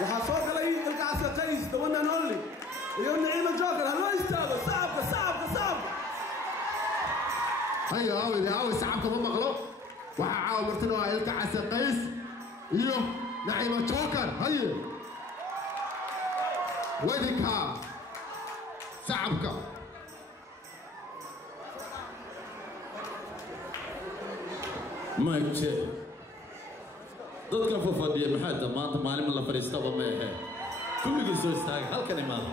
وحصوك لي القعسة قيس دونا نولي يوم نعيم الجوكر هلو يستاذ صعب هيا هاوي سحبكم هم مغلوب وحاول مرتنوا القعسة قيس يوم نعيم الجوكر هيا وينك سحبك ما يكشف dadkan fadhiya maxaa maanta maalin la fariistaba ma aha kulligii soo istaagay halkan imaada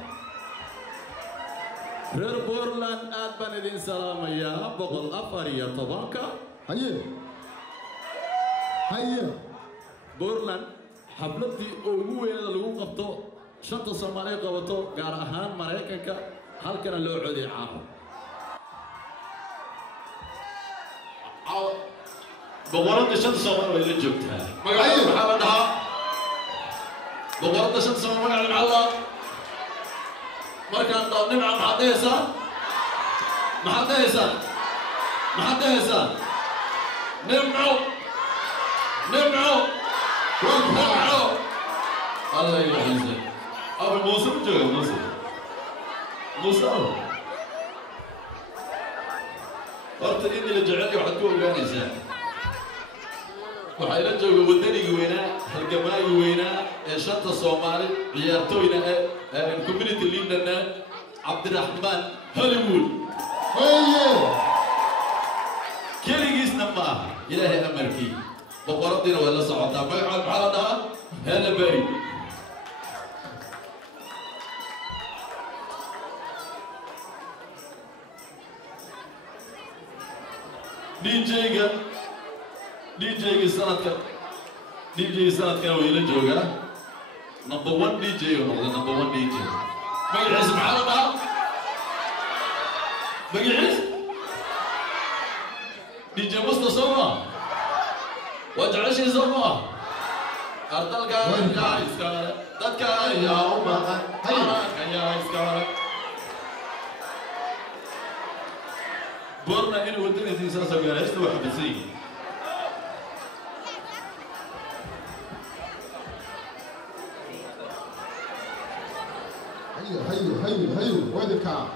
reer Portland aad baan idin salaamayaa 114ka haye Portland xafladii ugu weynada lagu qabto shanta Soomaaliyeed qabato gaar ahaan Mareykanka halkan loo codeeyay caawa بقولنا شن صومال ولا جبتها ما قاعد محلها بقولنا شن صومال ما قاعد محلها ما كان ضامن مع محدثة نمعوا الله يعزك أبو موسى بجوا موسى أرتدين اللي جعلني وحدكوا جانسة waxay la jooga wadaniga weynaa halgamaaga weynaa ee shanta Soomaali ciyaartooyna ee community leaderna Cabdiraxmaan Hollywood keligiisna ma ilaahay amarkii boqoradina waa la socotaa magaca maxaa la dhahaa hela bari DJ sanadkan way la joogaa number 1 DJ oo noqday number 1 DJ magaciisa maxaa la dhahaa magaciisa DJ Mustafa وجعشي زما أرتل كان يا إسكار تذكر يا أمة كان يا إسكار برنا إنه ودني تيسا سبيا إستوى حبسي هيو وين الكعب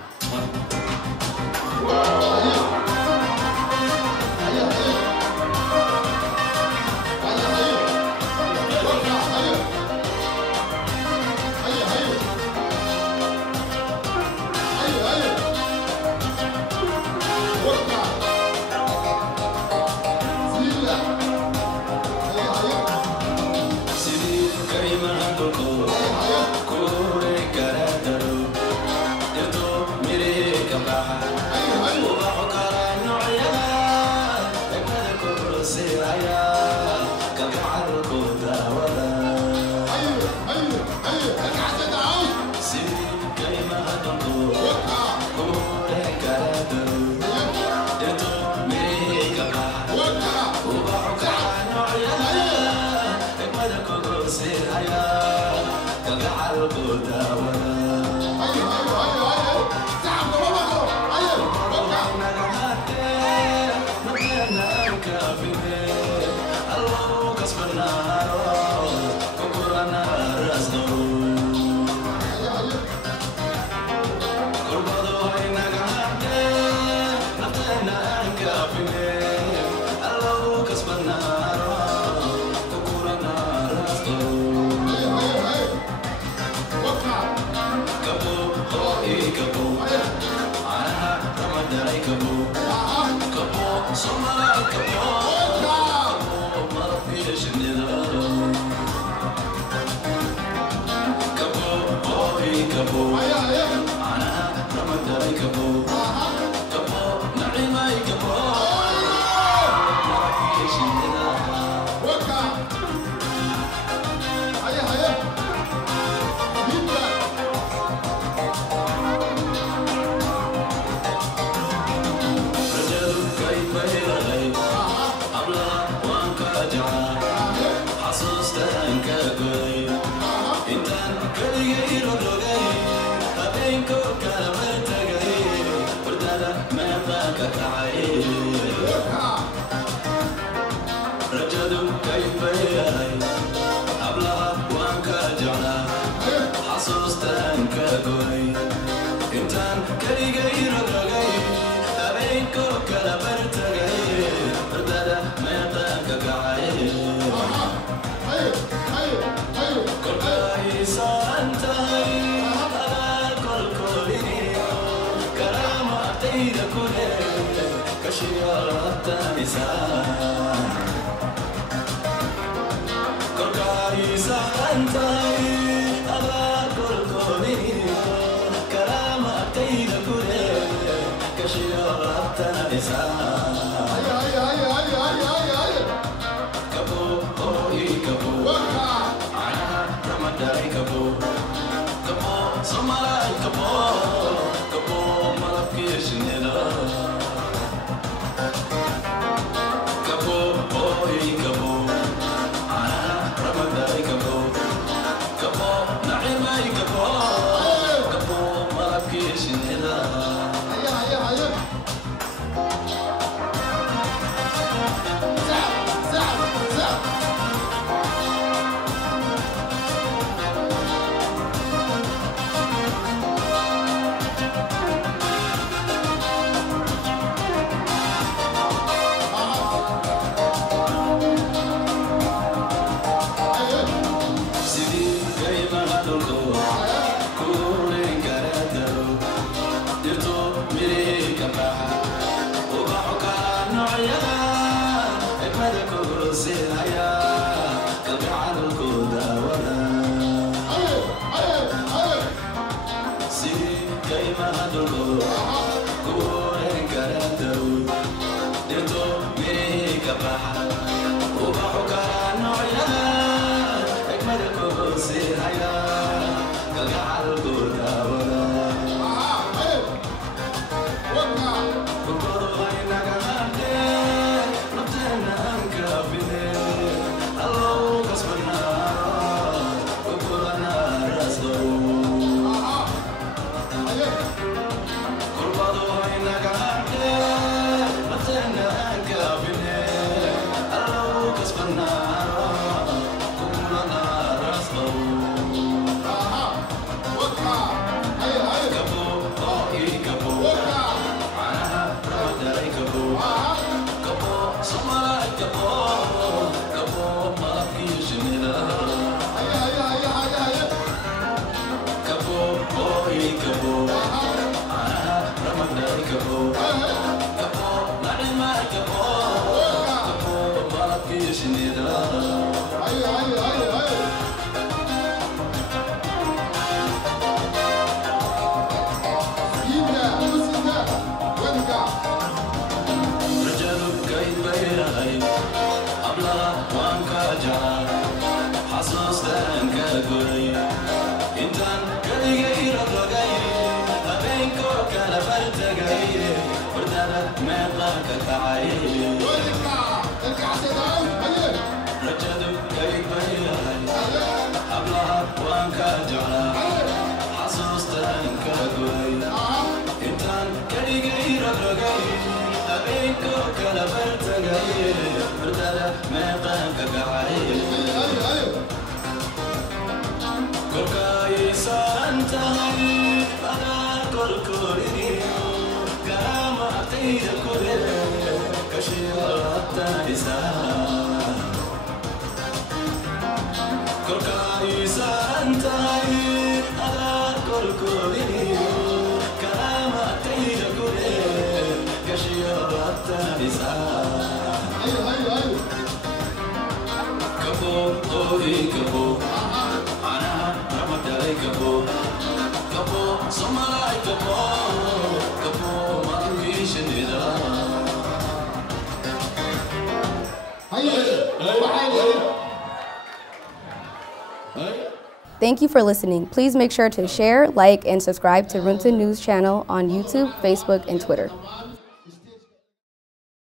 Thank you for listening. Please make sure to share, like, and subscribe to Runta News channel on YouTube, Facebook, and Twitter.